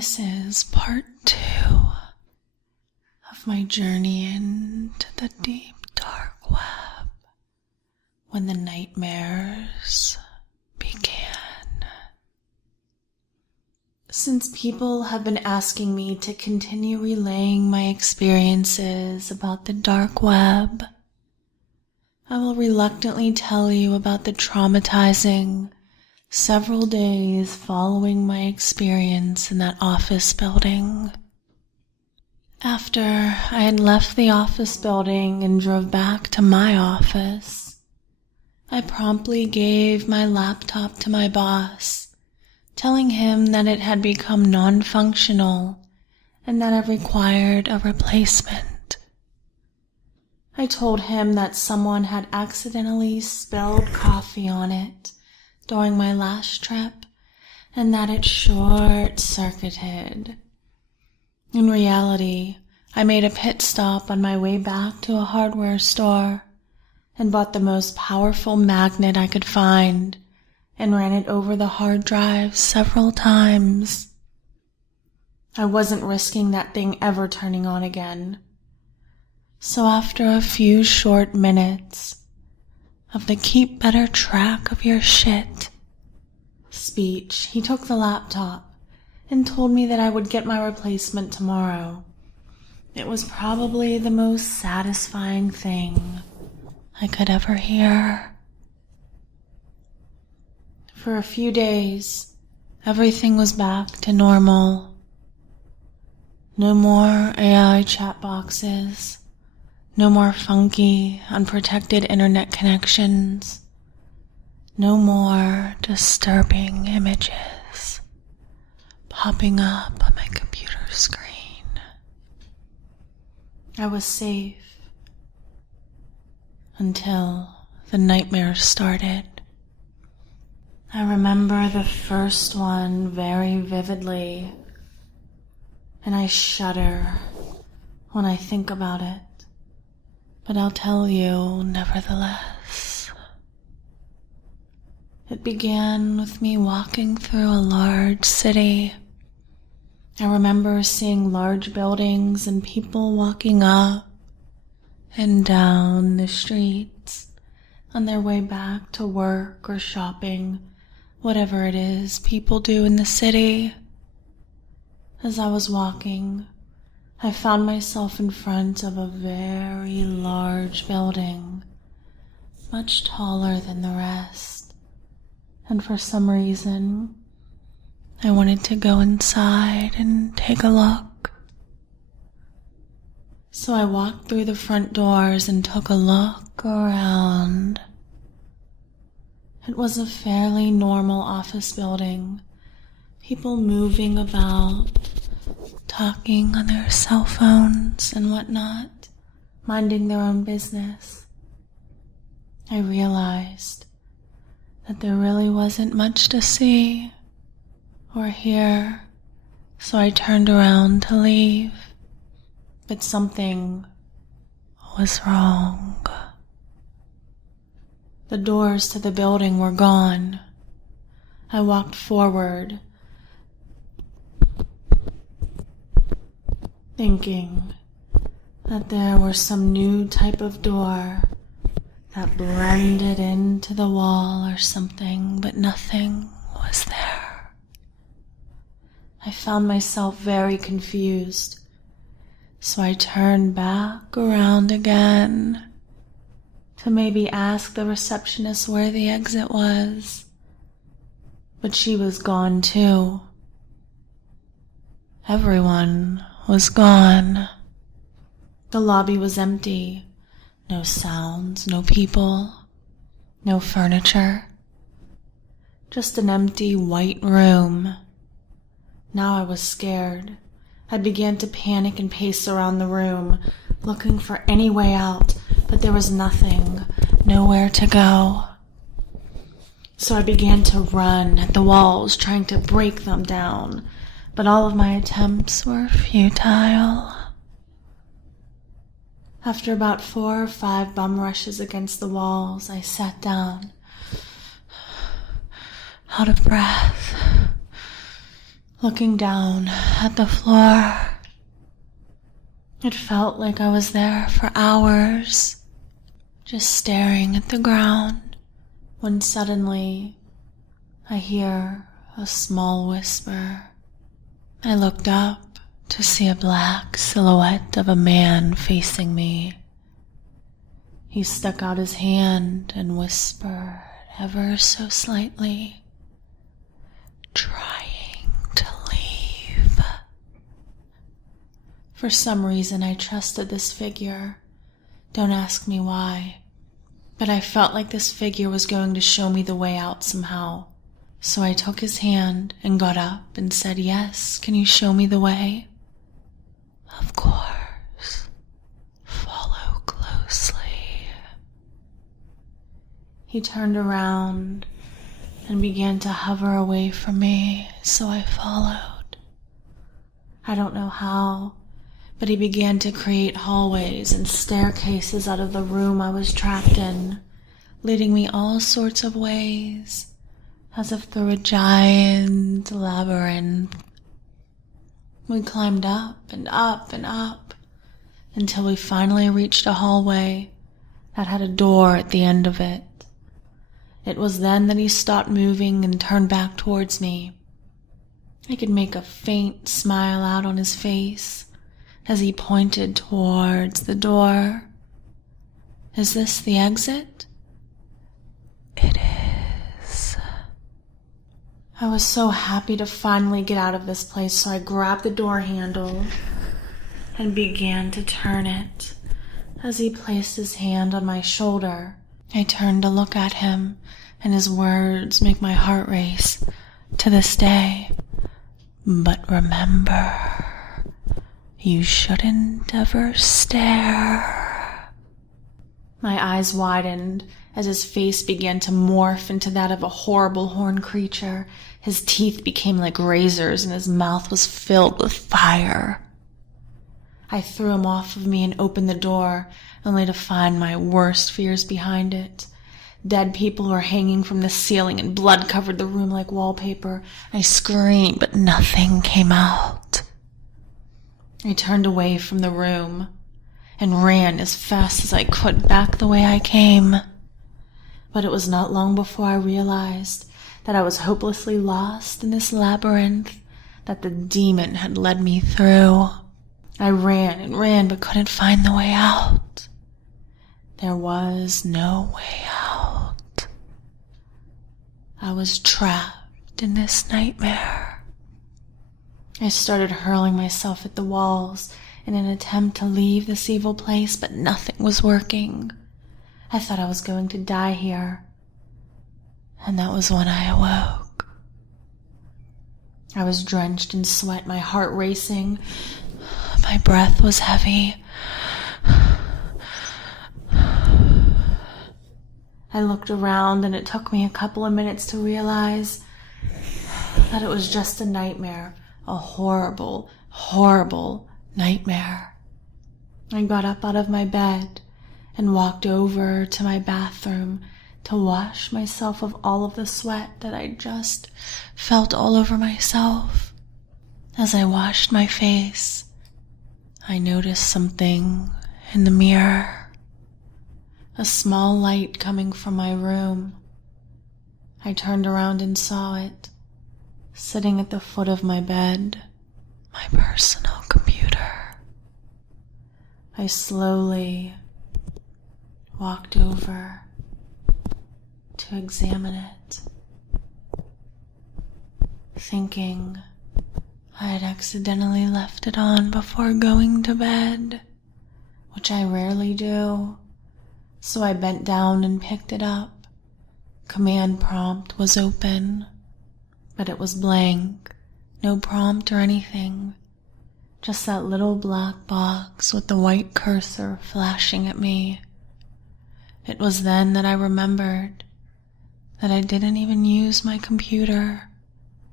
This is part 2 of my journey into the deep dark web when the nightmares began. Since people have been asking me to continue relaying my experiences about the dark web, I will reluctantly tell you about the traumatizing several days following my experience in that office building. After I had left the office building and drove back to my office, I promptly gave my laptop to my boss, telling him that it had become non-functional and that it required a replacement. I told him that someone had accidentally spilled coffee on it during my last trip, and that it short-circuited. In reality, I made a pit stop on my way back to a hardware store and bought the most powerful magnet I could find and ran it over the hard drive several times. I wasn't risking that thing ever turning on again. So after a few short minutes of the keep better track of your shit speech, he took the laptop and told me that I would get my replacement tomorrow. It was probably the most satisfying thing I could ever hear. For a few days, everything was back to normal. No more AI chat boxes. No more funky, unprotected internet connections. No more disturbing images popping up on my computer screen. I was safe until the nightmares started. I remember the first one very vividly, and I shudder when I think about it. But I'll tell you nevertheless. It began with me walking through a large city. I remember seeing large buildings and people walking up and down the streets on their way back to work or shopping, whatever it is people do in the city. As I was walking, I found myself in front of a very large building, much taller than the rest, and for some reason, I wanted to go inside and take a look. So I walked through the front doors and took a look around. It was a fairly normal office building, people moving about, talking on their cell phones and whatnot, minding their own business. I realized that there really wasn't much to see or hear, so I turned around to leave, but something was wrong. The doors to the building were gone. I walked forward, thinking that there was some new type of door that blended into the wall or something, but nothing was there. I found myself very confused, so I turned back around again to maybe ask the receptionist where the exit was, but she was gone too. Everyone was gone. The lobby was empty. No sounds, no people, no furniture. Just an empty white room. Now I was scared. I began to panic and pace around the room, looking for any way out, but there was nothing, nowhere to go. So I began to run at the walls, trying to break them down, but all of my attempts were futile. After about 4 or 5 bum rushes against the walls, I sat down, out of breath, looking down at the floor. It felt like I was there for hours, just staring at the ground, when suddenly I hear a small whisper. I looked up to see a black silhouette of a man facing me. He stuck out his hand and whispered ever so slightly, "Trying to leave." For some reason, I trusted this figure. Don't ask me why, but I felt like this figure was going to show me the way out somehow. So I took his hand and got up and said, "Yes, can you show me the way?" "Of course. Follow closely." He turned around and began to hover away from me, so I followed. I don't know how, but he began to create hallways and staircases out of the room I was trapped in, leading me all sorts of ways, as if through a giant labyrinth. We climbed up and up and up until we finally reached a hallway that had a door at the end of it. It was then that he stopped moving and turned back towards me. I could make a faint smile out on his face as he pointed towards the door. "Is this the exit?" "It is." I was so happy to finally get out of this place, so I grabbed the door handle and began to turn it. As he placed his hand on my shoulder, I turned to look at him, and his words make my heart race to this day. "But remember, you shouldn't ever stare." My eyes widened as his face began to morph into that of a horrible horned creature. His teeth became like razors and his mouth was filled with fire. I threw him off of me and opened the door, only to find my worst fears behind it. Dead people were hanging from the ceiling and blood covered the room like wallpaper. I screamed, but nothing came out. I turned away from the room and ran as fast as I could back the way I came. But it was not long before I realized that I was hopelessly lost in this labyrinth that the demon had led me through. I ran and ran but couldn't find the way out. There was no way out. I was trapped in this nightmare. I started hurling myself at the walls in an attempt to leave this evil place, but nothing was working. I thought I was going to die here. And that was when I awoke. I was drenched in sweat, my heart racing. My breath was heavy. I looked around and it took me a couple of minutes to realize that it was just a nightmare, a horrible, horrible nightmare. I got up out of my bed and walked over to my bathroom to wash myself of all of the sweat that I just felt all over myself. As I washed my face, I noticed something in the mirror. A small light coming from my room. I turned around and saw it, sitting at the foot of my bed, my personal computer. I slowly walked over to examine it, thinking I had accidentally left it on before going to bed, which I rarely do. So I bent down and picked it up. Command prompt was open, but it was blank, no prompt or anything. Just that little black box with the white cursor flashing at me. It was then that I remembered that I didn't even use my computer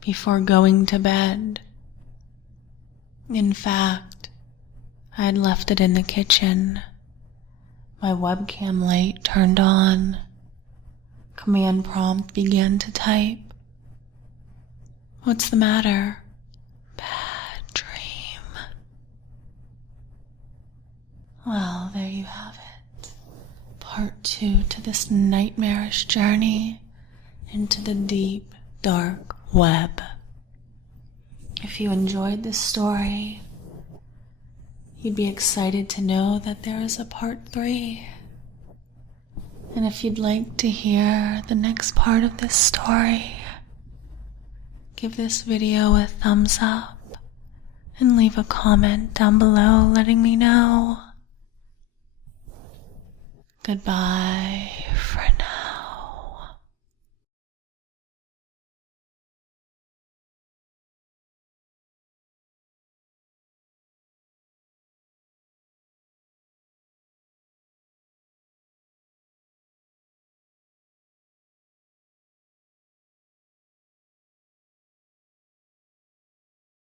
before going to bed. In fact, I had left it in the kitchen. My webcam light turned on. Command prompt began to type. "What's the matter?" bad dream. Well, there you have it. Part 2 to this nightmarish journey into the deep, dark web. If you enjoyed this story, you'd be excited to know that there is a part 3. And if you'd like to hear the next part of this story, give this video a thumbs up and leave a comment down below letting me know. Goodbye.